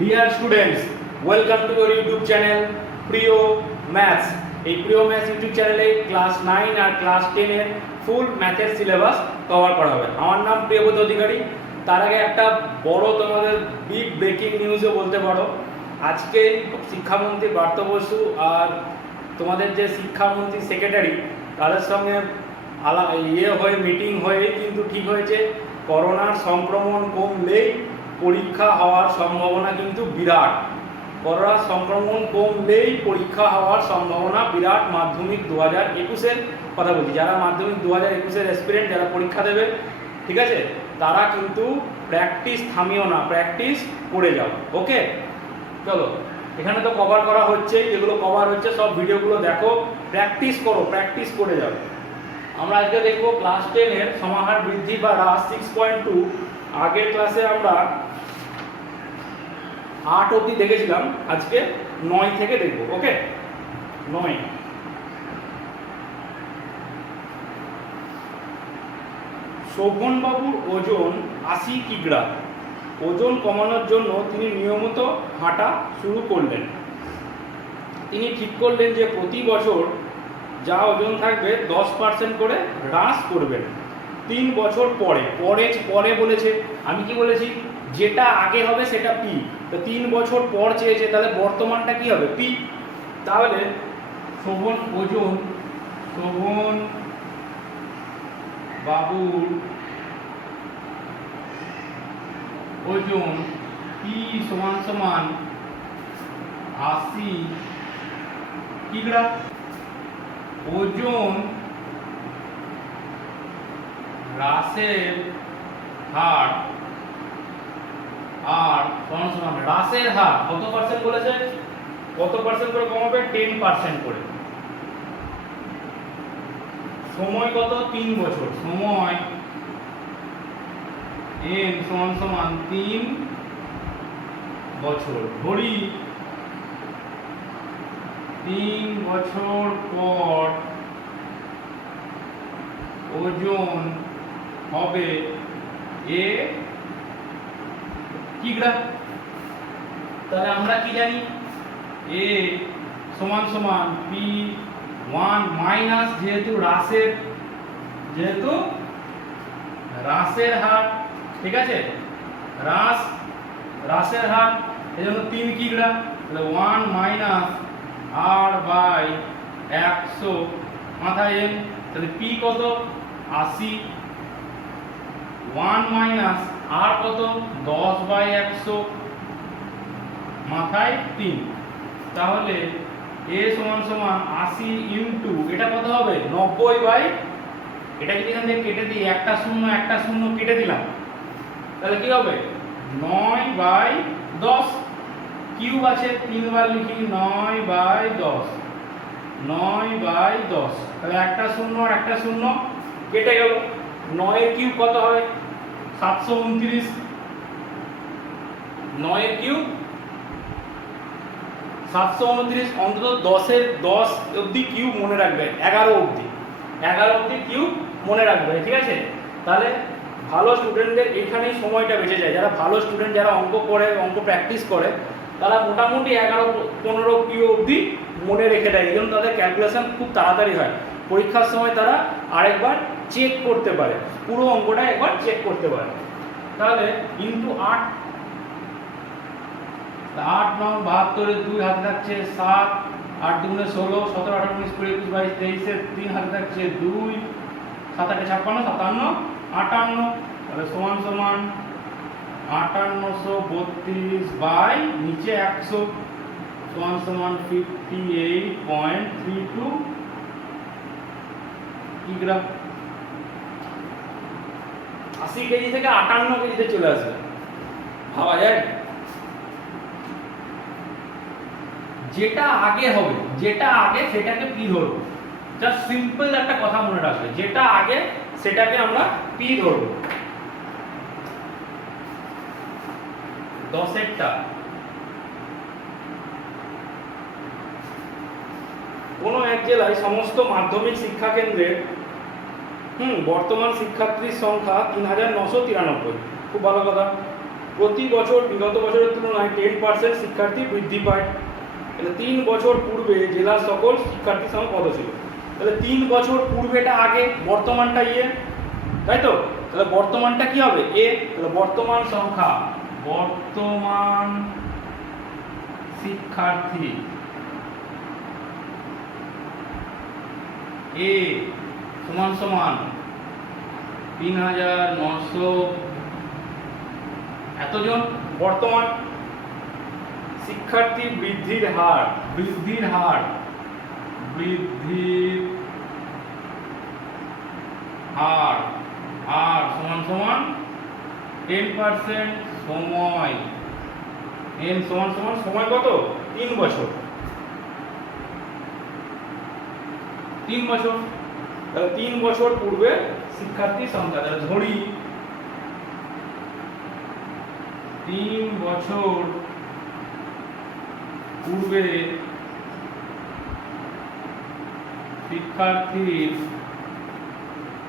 Dear students, welcome to your YouTube channel প্রিয় maths. এই প্রিয় ম্যাথস ইউটিউব চ্যানেলে ক্লাস 9 আর ক্লাস 10 এর ফুল ম্যাথের সিলেবাস কভার করা হবে। আমার নাম প্রিয়ব্রত অধিকারী। তার আগে একটা বড় তোমাদের বিগ ব্রেকিং নিউজও বলতে পারো। আজকে শিক্ষামন্ত্রী পার্থ বসু আর তোমাদের যে শিক্ষামন্ত্রী সেক্রেটারি তাদের সঙ্গে হয়ে মিটিং হয়ে কিন্তু ঠিক হয়েছে করোনার সংক্রমণ কমলেই পরীক্ষা হওয়ার সম্ভাবনা কিন্তু বিরাট। করোনার সংক্রমণ কমলেই পরীক্ষা হওয়ার সম্ভাবনা বিরাট। মাধ্যমিক 2021-এর কথা বলছি, যারা মাধ্যমিক 2021-এর অ্যাসপিরেন্ট যারা পরীক্ষা দেবে, ঠিক আছে, তারা কিন্তু প্র্যাকটিস থামিও না, প্র্যাকটিস করে যাও। ওকে, চলো এখানে তো কভার করা হচ্ছে, যেগুলো কভার হচ্ছে সব ভিডিওগুলো দেখো, প্র্যাকটিস করো, প্র্যাকটিস করে যাও। আমরা আজকে দেখবো ক্লাস 10-এর সমাহার বৃদ্ধি বা হ্রাস 6.2। আগের ক্লাসে আমরা 8 অবধি দেখেছিলাম, আজকে 9 থেকে দেখবো। ওকে, 9। শোভনবাবুর ওজন 80 কিগ্রা। ওজন কমানোর জন্য তিনি নিয়মিত হাঁটা শুরু করলেন। তিনি ঠিক করলেন যে প্রতি বছর যা ওজন থাকবে 10% করে হ্রাস করবেন 3 বছর পরে। পরে বলেছে, আমি কি বলেছি, যেটা আগে হবে সেটা পি, তো 3 বছর পর চেয়েছে, তাহলে বর্তমানটা কি হবে, পি। তাহলে শোভন বাবুর ওজন পি সমান 80 কিগ্রা। ওজন হ্রাসের হার আর সমান হ্রাসের হার কত পার্সেন্ট বলেছে, কত পার্সেন্ট করে কমাবে, 10% করে। সময় কত, 3 বছর। সময় n সমান 3 বছর। ধরি 3 বছর পর ওজন হবে এ কিগ্রা। তাহলে আমরা কি জানি, এ সমান p1 মাইনাস যেহেতু হ্রাসের হার, ঠিক আছে, হ্রাসের হার, এই জন্য 3 কিগ্রা। তাহলে 1 মাইনাস r বাই 100 মাথায় n, তাহলে p কত, 80। 1 মাইনাস r কত, 10 বাই 100 মাথায় 3। তাহলে a সমান 80 ইনটু এটা কত হবে, 90 বাই, এটা যদি এখান থেকে কেটে দিই, একটা শূন্য কেটে দিলাম, তাহলে কি হবে, 9 বাই 10। কিউব আছে, 3 বার লিখি, 9 বাই 10, 9 বাই 10। তাহলে একটা শূন্য কেটে গেল। 9 এর কিউব কত হয়, 729। 9 এর কিউব 729। অন্তত 10 অবধি কিউব মনে রাখবে, 11 অবধি কিউব মনে রাখবে, ঠিক আছে। তাহলে ভালো স্টুডেন্টদের এখানেই সময়টা বেঁচে যায়। যারা ভালো স্টুডেন্ট, যারা অঙ্ক প্র্যাকটিস করে, তারা মোটামুটি 11-15 কিউ অবধি মনে রেখে দেয়। এই জন্য তাদের ক্যালকুলেশন খুব তাড়াতাড়ি হয়। পরীক্ষার সময় তারা আরেকবার চেক করতে পারে, পুরো অঙ্কটা একবার চেক করতে পারে। তাহলে ইন্টু 8, 8 9 72, 2 হাতে থাকছে 7, 8 2 16, 17 18 19 20 21 22 23, 3 হাতে থাকছে 2, 7 8 56, 57 58। তাহলে সমান 5832 বাই নিচে 100 সমান 58.32 কিগ্রা। 80 কেজি থেকে 58 কেজিতে চলে আসবে, ভাবা যায়। যেটা আগে হবে, সেটাকে পি ধরবো। জাস্ট সিম্পল একটা কথা মনে রাখবে, যেটা আগে সেটাকে আমরা পি ধরবো। 10-এরটা কোনো এক জেলায় সমস্ত মাধ্যমিক শিক্ষা কেন্দ্রের বর্তমান শিক্ষার্থীর সংখ্যা 3993। খুব ভালো কথা। প্রতি বছর বিগত বছরের তুলনায় 10% শিক্ষার্থী বৃদ্ধি পায়। তাহলে 3 বছর পূর্বে জেলার সকল শিক্ষার্থীর সংখ্যা কত ছিল? তাহলে 3 বছর পূর্বেটা আগে, বর্তমানটা ইয়ে, তাই তো? তাহলে বর্তমানটা কি হবে? এ। তাহলে বর্তমান সংখ্যা, বর্তমান শিক্ষার্থী এ সমান সমান ৩৯০০ এতজন। বর্তমান শিক্ষার্থী বৃদ্ধির হার, বৃদ্ধির হার আর সমান সমান 10% সময়, n সমান সমান সময় কত? 3 বছর। 3 বছর, তাহলে 3 বছর পূর্বে শিক্ষার্থীর সংখ্যা, তাহলে ধরি 3 বছর পূর্বে শিক্ষার্থীর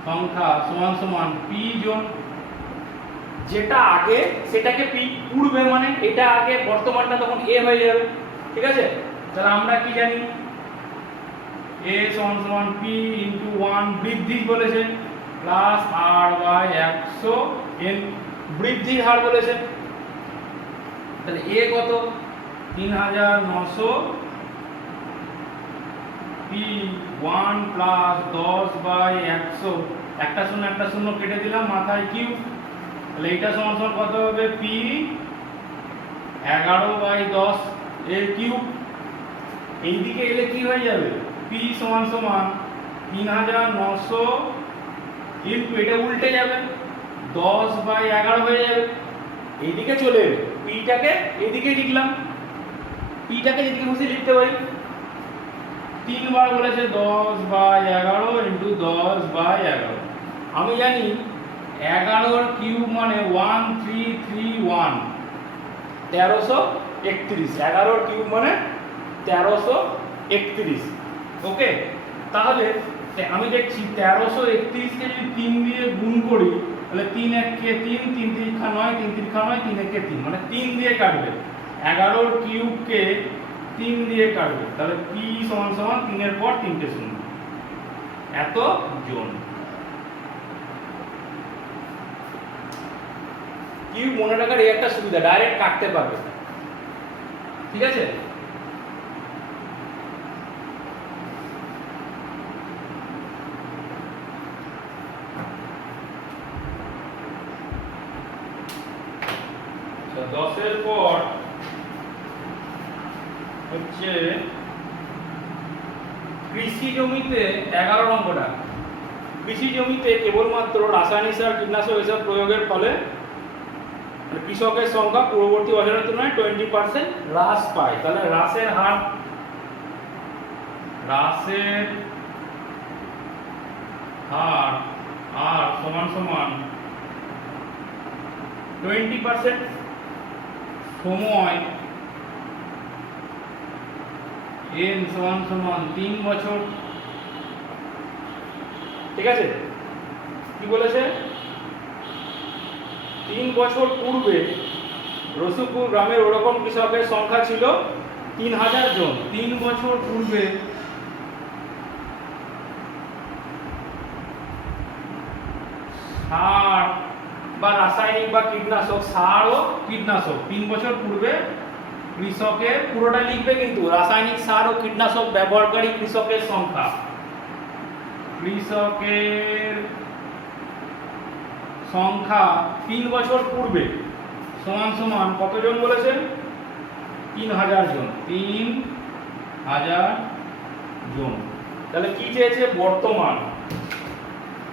সংখ্যা সমান সমান পি জন। যেটা আগে সেটাকে পি, পূর্বে মানে এটা আগে, বর্তমানটা তখন এ হয়ে যাবে। ঠিক আছে? তাহলে আমরা কি জানি? এ সমান সমান পি ইন্টু 1 বৃদ্ধি বলেছে প্লাস আর বাই 100 এন বৃদ্ধির হার বলেছে। তাহলে এ কত? ৩৯০০ পি 1 প্লাস 10/100, একটা শূন্য কেটে দিলাম, মাথায় কিউব। তাহলে এটা সমান সমান কত হবে? পি 11/10 এর কিউব। এইদিকে এলে কি হয়ে যাবে? পি সমান সমান ৩৯০০ ইনটু, এটা উল্টে যাবে, 10/11 হয়ে যাবে। এইদিকে চলে এলে পিটাকে এদিকে লিখলাম, পিটাকে যেদিকে খুশি লিখতে পারি। 3 বার বলেছে 10/11 ইন্টু 10/11। আমি জানি 11 কিউব মানে 1331, 1331। 11 কিউব মানে 1331। ওকে, তাহলে আমি দেখছি 1331কে যদি 3 দিয়ে গুণ করি, তাহলে 3 1 3, 3 3 9, 3 3 9, 3 1 3, মানে 3 দিয়ে কাটবে। 11 কিউবকে 3 দিয়ে কাটবে, তাহলে পি সমান সমান 3 এর পর 3টে শূন্য, এত জন। কিউব মনে রাখার এই একটা সুবিধা, ডাইরেক্ট কাটতে পারবে। ঠিক আছে? দশের পর হচ্ছে কৃষি জমিতে 11 নম্বরটা। কৃষি জমিতে কেবলমাত্র রাসায়নিক সার, কীটনাশক এসব প্রয়োগের ফলে কৃষকের সংখ্যা পূর্ববর্তী বছরের তুলনায় 20% হ্রাস পায়। তাহলে হ্রাসের হার, আর সমান সমান 20%। সময় n সমান সমান 3 বছর। ঠিক আছে? কি বলেছে? 3 বছর পূর্বে রসুলপুর গ্রামের ওরকম কৃষকের সংখ্যা ছিল 3000 জন। 3 বছর পূর্বে সার বা রাসায়নিক বা কীটনাশক, সার ও কীটনাশক 3 বছর পূর্বে কৃষকের, পুরোটা লিখবে কিন্তু, রাসায়নিক সার ও কীটনাশক ব্যবহারকারী কৃষকের সংখ্যা, কৃষকের সংখ্যা 3 বছর পূর্বে সমান সমান কতজন বলেছেন? 3000 জন। 3000 জন। তাহলে কি চেয়েছে? বর্তমান।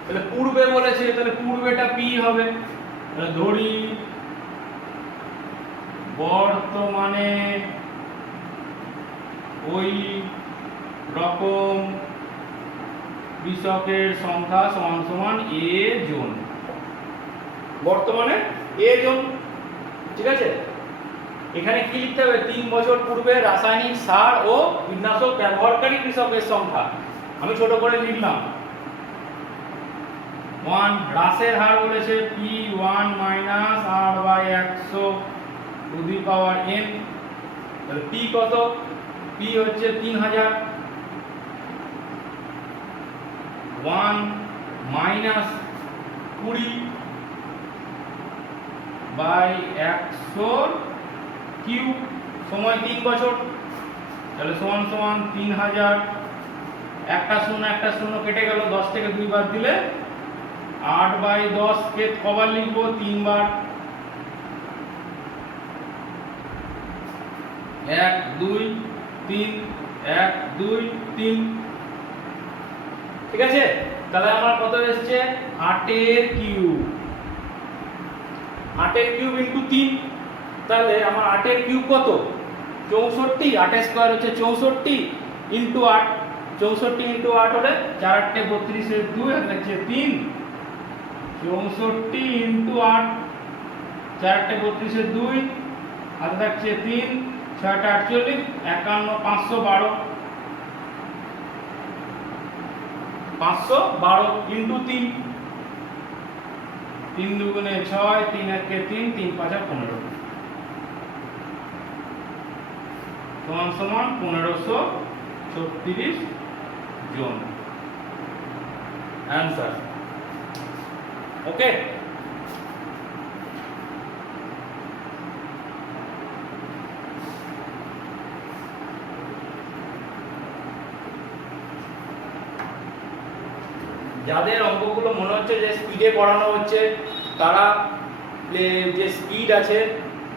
তাহলে পূর্বে বলেছে, তাহলে পূর্বেটা পি হবে। তাহলে ধরি বর্তমানে ওই রকম কৃষকের সংখ্যা সমান সমান এ জন। বর্তমানে এ জন। ঠিক আছে? এখানে কি লিখতে হবে? 3 বছর পূর্বে রাসায়নিক সার ও কীটনাশক ব্যবহারকারী কৃষকের সংখ্যা আমি ছোট করে লিখলাম। 1 হ্রাসের হার বলেছে p1 minus r/100 two the power n। তাহলে p কত? p হচ্ছে 3000। 1 মাইনাস 20/100 কিউব, সময় 3 বছর, তাহলে সমান সমান 3000। একটা শূন্য কেটে গেল, 10 থেকে 2 বার দিলে 8/10 কে কবার লিখবো? 3 বার। 1 2 3 1 2 3। ঠিক আছে, তাহলে আমার কত এসেছে? 8 এর কিউব। 8 এর কিউব ইনটু 3, তাহলে আমার 8 এর কিউব কত? 64। 8 এর স্কয়ার হচ্ছে 64 ইনটু 8। 64 ইনটু 8 হলে 4 8 32 এর 2 আর হচ্ছে 3। 64 ইনটু 8, 4 8 32 এর 2 আর থাকছে 3, 6 8 48, 51 512। 512 ইনটু 3, 3 দুগুণে 6, 3 একে 3, 3 5 15 সমান সমান 1536 জন आंसर। ओके, যাদের অঙ্কগুলো মনে হচ্ছে যে স্পিডে করানো হচ্ছে তারা যে স্পিড আছে,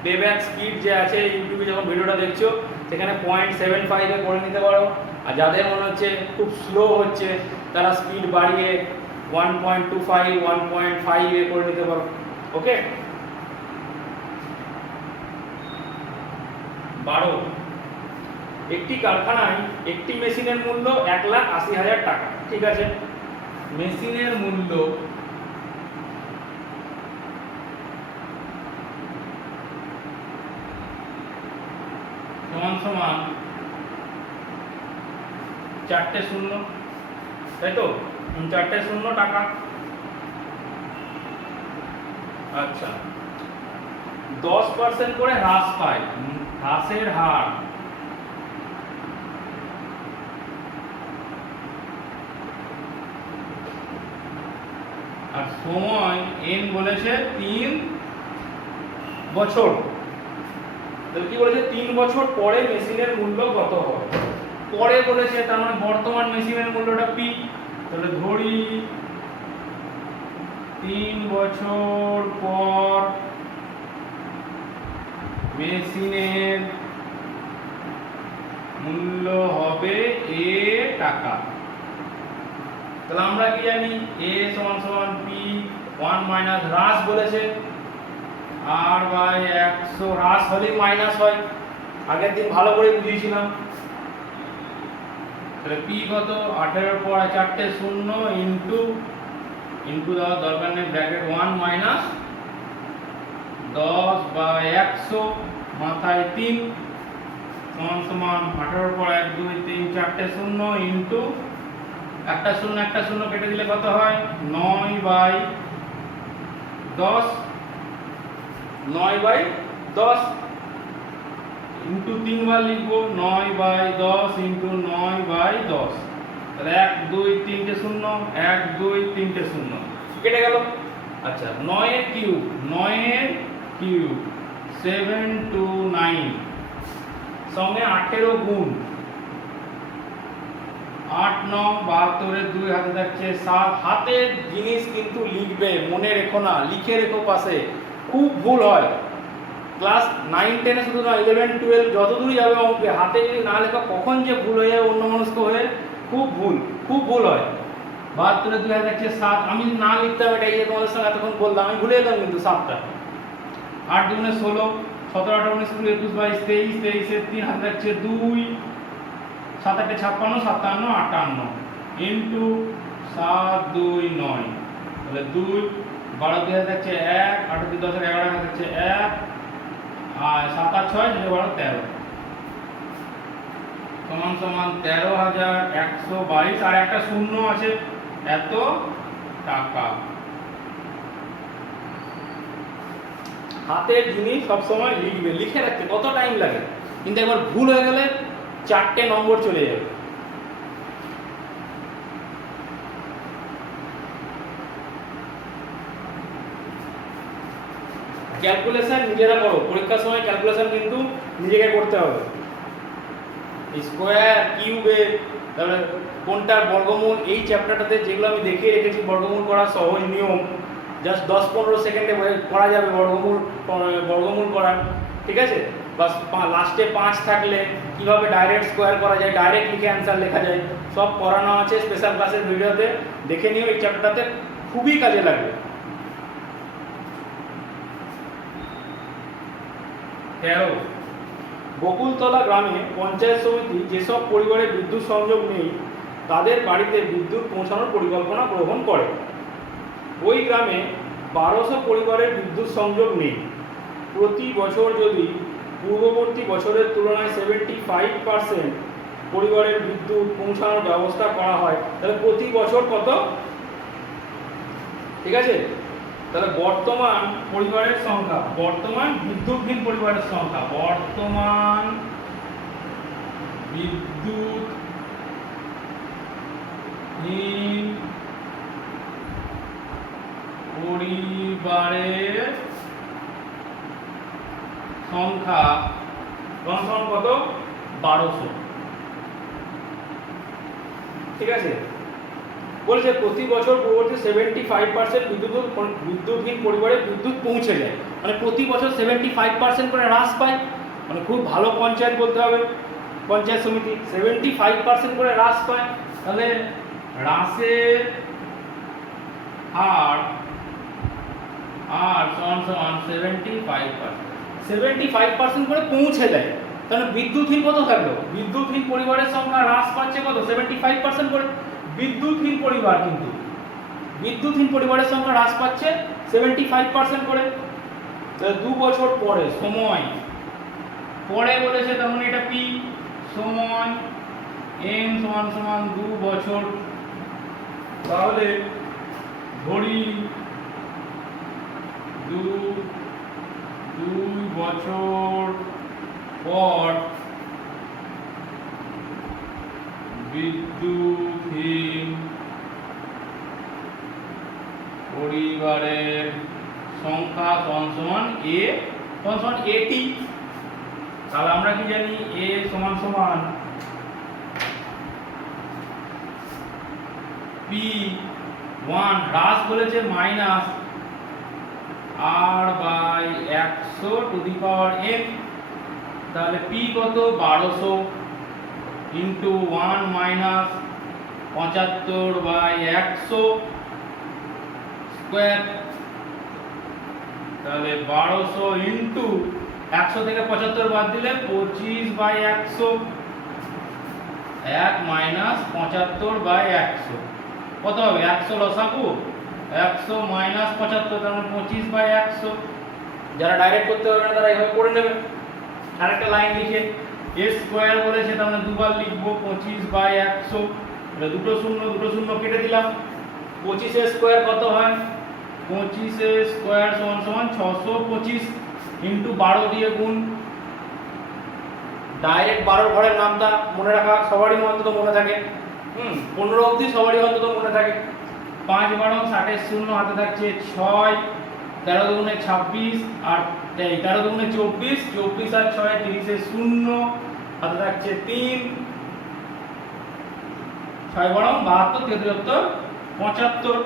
প্লেব্যাক স্পিড যে আছে ইউটিউবে যখন ভিডিওটা দেখছো সেখানে 0.75 এ করে নিতে পারো। আর যাদের মনে হচ্ছে খুব স্লো হচ্ছে তারা স্পিড বাড়িয়ে 1.25 1.5 এ করে নিতে পারো। ওকে, 12 একটি কারখানায় একটি মেশিনের মূল্য 1,80,000 টাকা। ঠিক আছে, মেশিনের মূল্য সমান সমান 4টে শূন্য, তাই তো? 4টে শূন্য টাকা। আচ্ছা, 10% করে হ্রাস পায়, হ্রাসের হার আর সময় n বলেছে 3 বছর। তাহলে কি বলেছে? 3 বছর পরে মেশিনের মূল্য কত হবে? পরে বলেছে, তার মানে বর্তমান মেশিনের মূল্যটা p। তাহলে ধরি 3 বছর পর মেশিনের মূল্য হবে a টাকা। তাহলে আমরা কি জানি? a সমান সমান p 1 মাইনাস হ্রাস বলেছে r/100, হ্রাস হলেই মাইনাস হয়, আগের দিন ভালো করে বুঝিয়েছিলাম। তাহলে p কত? 18 পর 4টে শূন্য ইনটু দেওয়ার দরকার নেই, ব্র্যাকেট 1 মাইনাস 10/100 মাথায় 3 সমান সমান 18 পর 1 2 3 4টে শূন্য ইনটু একটা শূন্য কেটে দিলে কত হয়? 9/10, 9/10 ইনটু 3 বার লিখবো, 9/10 ইনটু 9/10। তাহলে 1 2 3টে শূন্য, 1 2 3টে শূন্য কেটে গেল। আচ্ছা, 9 এর কিউব, 729 সঙ্গে 8 গুণ, 8 9 72 এর 2 হাতে থাকছে 7। হাতের জিনিস কিন্তু লিখবে, মনে রেখো না, লিখে রেখো পাশে, খুব ভুল হয়। ক্লাস 9 10 এ শুধু না, 11 12 যতদূরই যাবে অঙ্কে হাতে যদি না লেখা কখন যে ভুল হয়ে যায় অন্যমনস্ক হয়ে, খুব ভুল হয়। 72 এর 2 হাতে থাকছে 7। আমি না লিখতাম এটা, এই যে তোমাদের সঙ্গে এতক্ষণ বললাম, আমি ভুলে যেতাম কিন্তু 7টা। 8 দুগুণে 16, 17 18 19 20 21 22 23, 23 এর 3 হাতে থাকছে 2, 7 8 56 57 58 ইনটু 7 2 9। তাহলে 2 12 2 হাতে থাকছে 1, 8 2 10 11 হাতে থাকছে 1 আর 7 আর 6 12 13 সমান সমান 13,122 আর একটা শূন্য আছে, এত টাকা। হাতের জিনিস সবসময় লিখবে, লিখে রাখতে কত টাইম লাগে, কিন্তু একবার ভুল হয়ে গেলে 4টে নম্বর চলে যাবে। ক্যালকুলেশন নিজেরা করো, পরীক্ষার সময় ক্যালকুলেশন কিন্তু নিজেকে করতে হবে। স্কোয়ার, কিউবে, তাহলে কোনটার বর্গমূল, এই চ্যাপ্টারটাতে যেগুলো আমি দেখিয়ে রেখেছি বর্গমূল করার সহজ নিয়ম, জাস্ট 10-15 সেকেন্ডে করা যাবে বর্গমূল করা, ঠিক আছে। বাস লাস্টে 5 থাকলে কিভাবে ডাইরেক্ট স্কোয়ার করা যায়, ডাইরেক্ট লিখে অ্যান্সার লেখা যায়, সব পড়ানো আছে স্পেশাল ক্লাসের ভিডিওতে, দেখে নিও। এই চ্যাপ্টারটাতে খুবই কাজে লাগবে। বকুলতলা গ্রামে পঞ্চায়েত সমিতি যেসব পরিবারে বিদ্যুৎ সংযোগ নেই তাদের বাড়িতে বিদ্যুৎ পৌঁছানোর পরিকল্পনা গ্রহণ করে। ওই গ্রামে 1200 পরিবারের বিদ্যুৎ সংযোগ নেই। প্রতি বছর যদি পূর্ববর্তী বছরের তুলনায় 75% পরিবারের বিদ্যুৎ পৌঁছানোর ব্যবস্থা করা হয়, তাহলে প্রতি বছর কত, ঠিক আছে। তাহলে বর্তমান পরিবারের সংখ্যা, বর্তমান বিদ্যুৎহীন পরিবারের সংখ্যা, বর্তমান বিদ্যুৎহীন পরিবারের সংখ্যা কত, 1200, ঠিক আছে। বলছে প্রতি বছর পূর্ববর্তী 75% বিদ্যুৎহীন পরিবারে বিদ্যুৎ পৌঁছে যায়, মানে প্রতি বছর 75% করে হ্রাস পায়, মানে খুব ভালো পঞ্চায়েত বলতে হবে, পঞ্চায়েত সমিতি 75% করে হ্রাস পায়। তাহলে হ্রাসের হার সমান 75% করে পৌঁছে দেয়, তাহলে বিদ্যুৎহীন কত থাকলো, বিদ্যুৎহীন পরিবারের সংখ্যা হ্রাস পাচ্ছে কত, 75% করে। বিদ্যুৎহীন পরিবার, কিন্তু বিদ্যুৎহীন পরিবারের সংখ্যা হ্রাস পাচ্ছে 75% করে। তাহলে 2 বছর পরে, সময় পরে বলেছে, তার মানে এটা পি, সময় এন সমান 2 বছর। তাহলে ধরি 2 বছর পর বিদ্যুৎহীন পরিবারের সংখ্যা সমান এটি। তাহলে আমরা কি জানি, এ সমান P1, হ্রাস বলেছে মাইনাস R/100⁴, তাহলে P কত, 1200 ইন্টু 1 মাইনাস 75/100 স্কোয়ার, তাহলে 1200 ইন্টু 100 থেকে 75 বাদ দিলে 25/100, 1 মাইনাস 75/100 কত হবে, 100 লসাগু, 100 মাইনাস 75, তার মানে 25/100। যারা ডাইরেক্ট করতে পারবে না তারা এইভাবে করে নেবে। আরেকটা লাইন লিখে এ স্কোয়ার বলেছে, তার মানে দুবার লিখবো 25/100, দুটো শূন্য কেটে দিলাম। 25 এর স্কোয়ার কত হয়, 25 এর স্কোয়ার সমান 625 ইন্টু 12 দিয়ে গুণ। ডাইরেক্ট 12 ঘরের নামটা মনে রাখা সবারই অন্তত মনে থাকে, 15 অবধি সবারই অন্তত মনে থাকে। 5 12 60 শূন্য হাতে থাকছে 6, 13 দুগুণে 26 আর 13 দুগুণে 24, 24 আর 6 30 শূন্য হাতে থাকছে 3, 6 12 72, 73 75,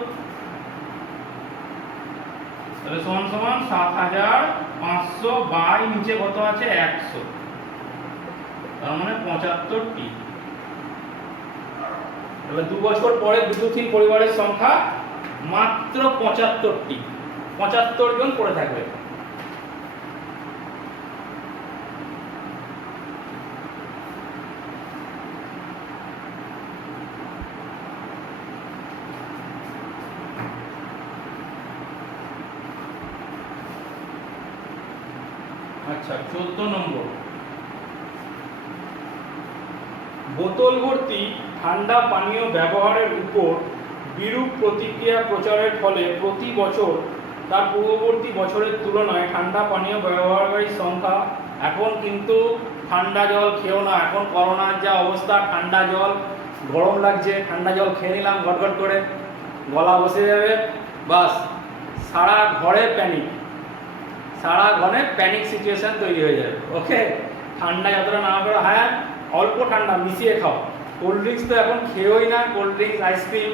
তাহলে সমান 7500 বাই নিচে কত আছে 100, তার মানে 75টি। তাহলে 2 বছর পরে বিদ্যুৎহীন পরিবারের সংখ্যা মাত্র 75টি, 75 জন পড়ে থাকবে। আচ্ছা, 14 নম্বর, বোতল ভর্তি ঠান্ডা পানীয় ব্যবহারের উপর বিরূপ প্রতিক্রিয়া প্রচারের ফলে প্রতি বছর তার পূর্ববর্তী বছরের তুলনায় ঠান্ডা পানীয় ব্যবহারকারীর সংখ্যা এখন কিন্তু ঠান্ডা জল খেও না, এখন করোনার যা অবস্থা, ঠান্ডা জল গরম লাগছে, ঠান্ডা জল খেয়ে নিলাম ঘটঘট করে, গলা বসে যাবে, বাস সারা ঘরে প্যানিক, সারা ঘরে প্যানিক সিচুয়েশন তৈরি হয়ে যাবে। ওকে, ঠান্ডা যতটা না করে, হ্যাঁ অল্প ঠান্ডা মিশিয়ে খাও। কোল্ড ড্রিঙ্কস তো এখন খেয়েই না, কোল্ড ড্রিঙ্কস আইসক্রিম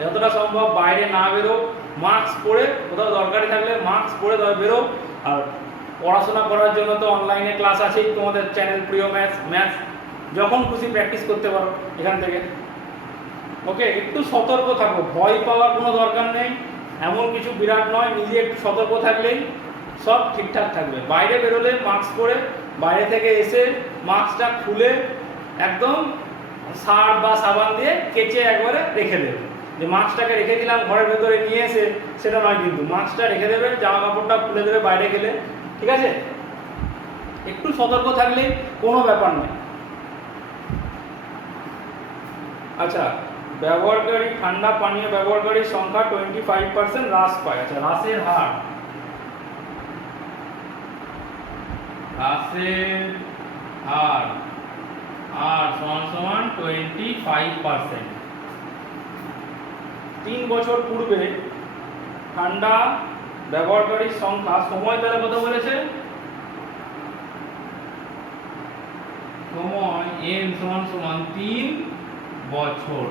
যতটা সম্ভব বাইরে না বেরো, মাস্ক পরে, কোথাও দরকারি থাকলে মাস্ক পরে তবে বেরো। আর পড়াশোনা করার জন্য তো অনলাইনে ক্লাস আছেই তোমাদের চ্যানেল প্রিয় ম্যাথস, যখন খুশি প্র্যাকটিস করতে পারো এখান থেকে। ওকে, একটু সতর্ক থাকো, ভয় পাওয়ার কোনো দরকার নেই, এমন কিছু বিরাট নয়, নিজে একটু সতর্ক থাকলেই সব ঠিকঠাক থাকবে। বাইরে বেরোলে মাস্ক পরে, বাইরে থেকে এসে মাস্কটা খুলে একদম সার্ফ বা সাবান দিয়ে কেচে একবারে রেখে দেবে। যে মাস্কটাকে রেখে দিলাম ঘরের ভেতরে নিয়ে এসে, সেটা নয় কিন্তু, মাস্কটা রেখে দেবে, জামা কাপড়টা খুলে দেবে বাইরে গেলে, ঠিক আছে? একটু সতর্ক থাকলেই কোনো ব্যাপার নেই। আচ্ছা, ব্যবহারকারী ঠান্ডা পানীয় ব্যবহারকারীর সংখ্যা 25% হ্রাস পায়। আচ্ছা, হ্রাসের হার, আর সমান 25%। 3 বছর পূর্বে ঠান্ডা ব্যবহারকারীর সংখ্যা, সময় তাহলে কত বলেছে? সময় n সমান 3 বছর।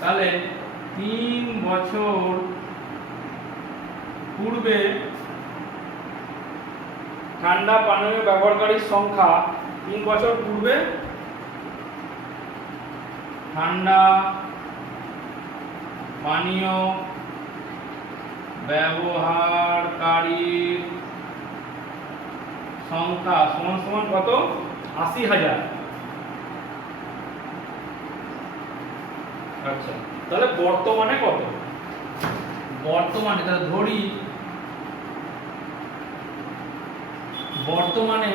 তাহলে 3 বছর পূর্বে ঠান্ডা পানীয় ব্যবহারকারীর সংখ্যা, 3 বছর পূর্বে ঠান্ডা পানীয় ব্যবহারকারীর সংখ্যা সমান কত? 80,000। আচ্ছা, তাহলে বর্তমানে কত? বর্তমানে তাহলে ধরি বর্তমানে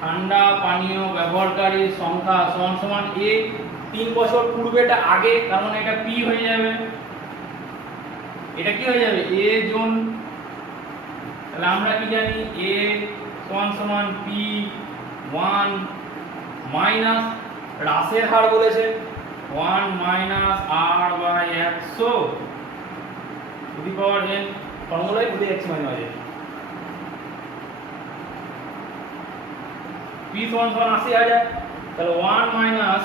ঠান্ডা পানীয় ব্যবহারকারীর সংখ্যা সমান এ, 3 বছর পূর্বেটা আগে, তার মানে এটা পি হয়ে যাবে, এটা কি হয়ে যাবে? এ জন। তাহলে আমরা কি জানি? এ সমান পি 1 মাইনাস হ্রাসের হার বলেছে 1 minus r by 100 to the power n। ফর্মুলাই ভুলে যাচ্ছি মাঝে মাঝে। পি সমান 80,000, তাহলে 1 মাইনাস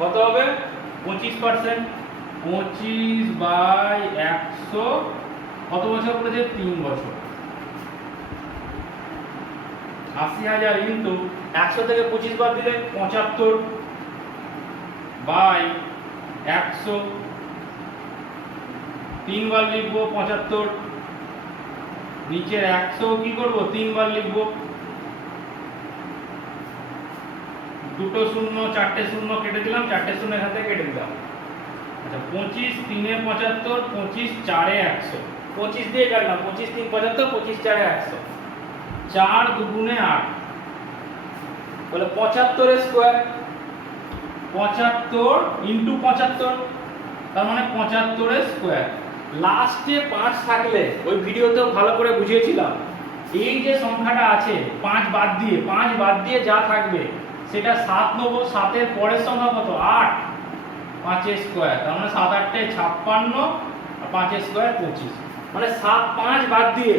কত হবে? 25%। 25 বাই 100 কত বছর পড়েছে? 3 বছর। 80,000 ইন্টু 100 থেকে 25 বাদ দিলে 75 বাই 100, 3 বার লিখবো 75, নিচের 100 কি করব? 3 বার লিখবো, দুটো শূন্য, চারটে শূন্য কেটে দিলাম, চারটে শূন্য এখান থেকে কেটে দিলাম। আচ্ছা, 25 3 75, 25 4 100, 25 দিয়ে কাটলাম, 25 3 75, 25 4 100, 4 2 8, বলে 75 এর স্কয়ার, 75 ইনটু 75, তার মানে 75 এর স্কয়ার। লাস্টে 5 থাকলে, ওই ভিডিওতেও ভালো করে বুঝিয়েছিলাম, এই যে সংখ্যাটা আছে 5 বাদ দিয়ে যা থাকবে সেটা 7 নেব, 7 এর পরের সংখ্যা কত? 8, 5 এর স্কয়ার, তার মানে 7 8 56 আর 5 এর স্কয়ার 25। মানে 7 5 বাদ দিয়ে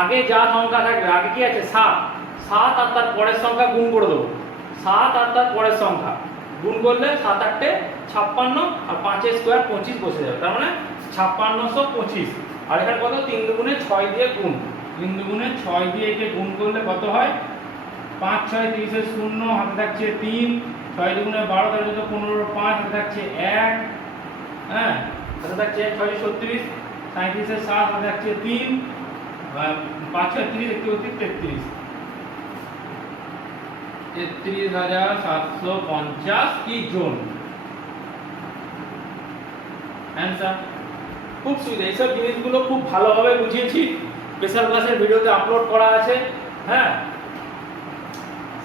আগে যা সংখ্যা থাকবে, আগে কি আছে? 7 আর তার পরের সংখ্যা গুণ করে দেবো, 7 আর তার পরের সংখ্যা গুণ করলে 7 8 56 আর 5 এর স্কয়ার 25 বসে যাবে, তার মানে 5625। আর এখানে কত? 3 দুগুণে 6 দিয়ে গুণ, 3 দুগুণে 6 দিয়ে একে গুণ করলে কত হয়? 5 6 30 এর 0, হাতে থাকছে 3, 6 দুগুণে 12, তার যত 15, 5 হাতে থাকছে 1, হ্যাঁ হাতে থাকছে 6 36, 37 এর 7 হাতে থাকছে 3, 5 6 30, 31 33, 33,750 কি জন অ্যানসার। খুব সুবিধা, এইসব জিনিসগুলো খুব ভালোভাবে বুঝিয়েছি, স্পেশাল ক্লাসের ভিডিওতে আপলোড করা আছে, হ্যাঁ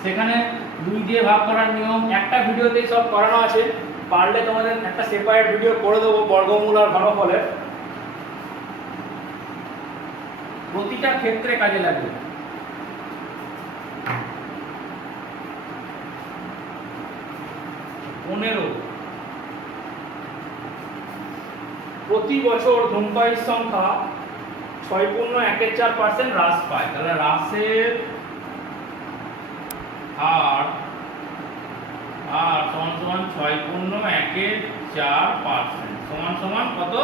সেখানে 2 দিয়ে ভাগ করার নিয়ম একটা ভিডিওতেই সব করানো আছে, পারলে তোমাদের একটা সেপারেট ভিডিও করে দেবো বর্গমূল আর ঘনফলের, প্রতিটা ক্ষেত্রে কাজে লাগবে। প্রতি বছর ধূমপায়ীর সংখ্যা 6.14% হ্রাস পায়, তাহলে হ্রাসের হার সমান সমান 6.14% সমান সমান কত?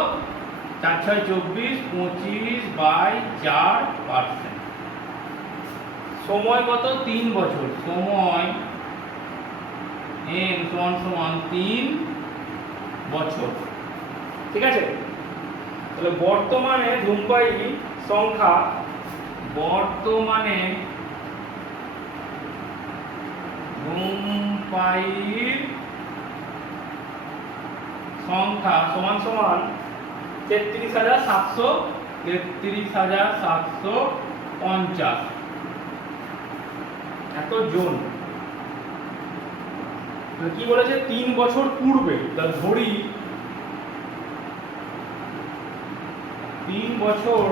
4 6 24 25/4%। সময় কত? 3 বছর। সময় n সমান সমান 3 বছর। ঠিক আছে, তাহলে বর্তমানে ধূমপায়ী সংখ্যা সমান সমান 33,750 এত জন। কি বলেছে? 3 বছর পূর্বে, তাহলে ধরি 3 বছর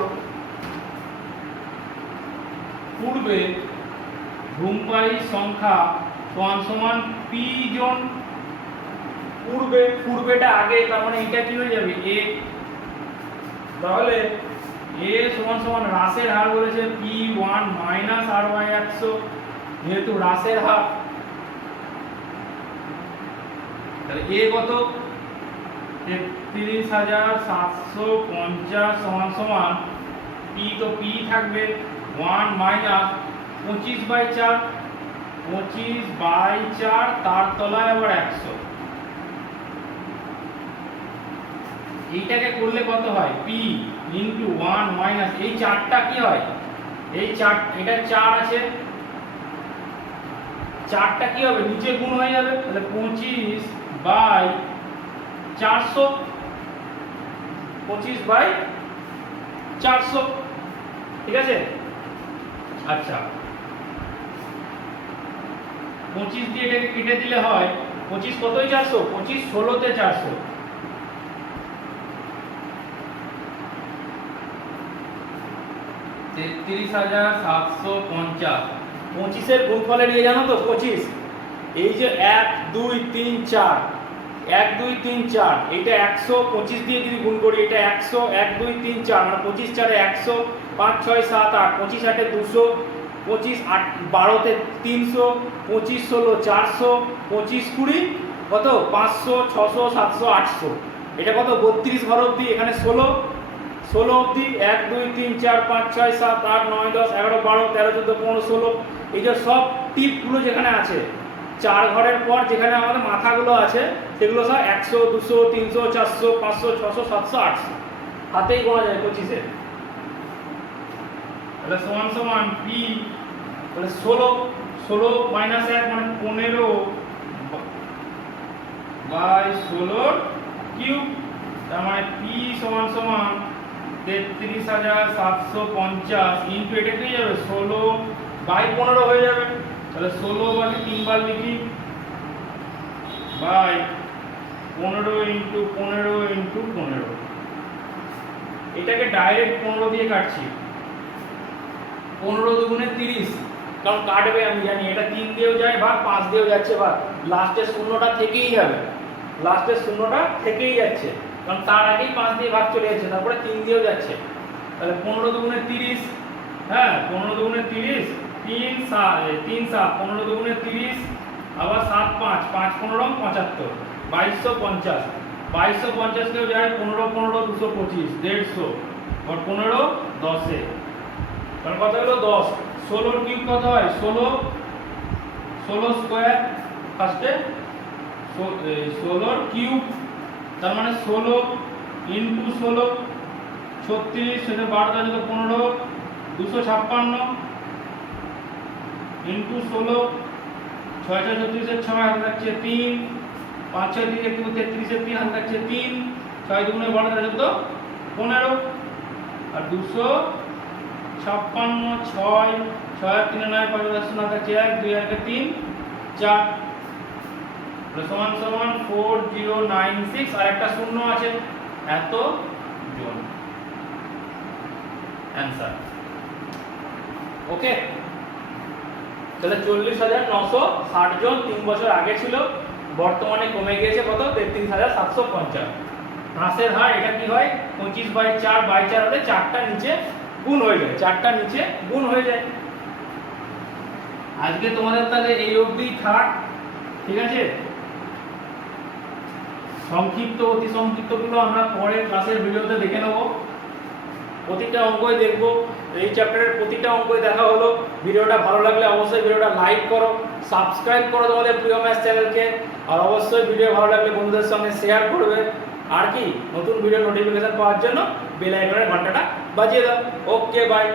পূর্বে ধূমপায়ী সংখ্যা সমান সমান পি জন। পূর্বেটা আগে, তার মানে এটা কি হয়ে যাবে? এ। তাহলে এ সমান সমান হ্রাসের হার বলেছে P1 মাইনাস R/100, যেহেতু হ্রাসের হার, তাহলে এ কত? 33,750 সমান সমান পি, তো পি থাকবে 1 মাইনাস 25/4, 25/4 তার তলায় আবার 100। এইটাকে করলে কত হয়? পি ইনটু 1 মাইনাস এই 4টা কি হয়? এই 4, এটা 4 আছে, 4টা কি হবে? নিচে গুণ হয়ে যাবে, তাহলে 25/400, 25/400। ঠিক আছে, আচ্ছা 25 দিয়ে এটাকে কেটে দিলে হয় 25 কতই 400, 25 16তে 400, 33,750। 25-এর গুণফলের ইয়ে জানো তো? 25, এই যে 1 2 3 4, 1 2 3 4, এইটা 100, 25 দিয়ে যদি গুণ করি এটা 100, 1 2 3 4 মানে 25 4 100, 5 6 7 8, 25 8 200, 25 8 12তে 300, 25 16 400, 25 20 কত? 500 600 700 800। এটা কত? 32 ঘর অবধি, এখানে 16 অবধি 1 2 3 4 5 6 7 8 9 10 11 12 13 14 15 16, এই যে সব টিপগুলো যেখানে আছে 4 ঘরের পর যেখানে আমাদের মাথাগুলো আছে সেগুলো সব 100 200 300 400 500 600 700 800 হাতেই গোনা যায় 25-এর। তাহলে সমান সমান পি, তাহলে 16 মাইনাস 1 মানে 15/16 কিউব, তার মানে পি সমান সমান 33,750 ইনটু এটা কি যাবে? 16/15 হয়ে যাবে, তাহলে 16 বাকি 3 বার লিখি বাই 15 ইনটু 15 ইনটু 15। এটাকে ডাইরেক্ট 15 দিয়ে কাটছি, 15 দুগুণে 30, কারণ কাটবে আমি জানি, এটা 3 দিয়েও যায় বা 5 দিয়েও যাচ্ছে, বা লাস্টের শূন্যটা থেকেই যাবে, লাস্টের শূন্যটা থেকেই যাচ্ছে, কারণ তার আগেই 5 দিয়ে ভাগ চলে যাচ্ছে, তারপরে 3 দিয়েও যাচ্ছে। তাহলে 15 দুগুণে 30, হ্যাঁ 15 দুগুণে 30, 3 7 15 দুগুণে 30, আবার 7 5 5 15 75, 2250, 2250 কেও যায় 15 15 225 150, আর 15 10-এ, তাহলে কত হলো? 10। 16 কিউব কত হয়? 16 স্কয়ার, ফার্স্টে 16 কিউব, তার মানে 16 ইনটু 16 36, সেটা 12 যত 15 256 ইনটু 16 6 6 36-এর 6 হাতে থাকছে 3, 5 6 3 একটু 33-এর 3 হাতে থাকছে 3, 6 দুগুণে 12 যত 15, আর 256 6 6 আর 3 9 5 10 হাতে থাকছে 1 2 1 3 4 সমান সমান 4096 আর একটা শূন্য আছে, এত জন অ্যানসার। ওকে, তাহলে 40,960 জন 3 বছর আগে ছিল, বর্তমানে কমে গিয়েছে কত 33,750। হ্রাসের হার এটা কি হয় 25/4/4 হলে 4টা নিচে গুণ হয়ে যায়, 4টা নিচে গুণ হয়ে যায়। আজকে তোমাদের তাহলে এই অবধি থাক, ঠিক আছে। সংক্ষিপ্ত অতি সংক্ষিপ্তগুলো আমরা পরে ক্লাসের ভিডিওতে দেখে নেব, প্রতিটা অঙ্কই দেখব। এই চ্যাপ্টারের প্রতিটা অঙ্কই দেখা হলো। ভিডিওটা ভালো লাগলে অবশ্যই ভিডিওটা লাইক করো, সাবস্ক্রাইব করো তোমাদের প্রিয় ম্যাথ চ্যানেলকে, আর অবশ্যই ভিডিও ভালো লাগলে বন্ধুদের সঙ্গে শেয়ার করবে। আর কি নতুন ভিডিও নোটিফিকেশন পাওয়ার জন্য বেল আইকনের ঘন্টাটা বাজিয়ে দাও। ওকে, বাই।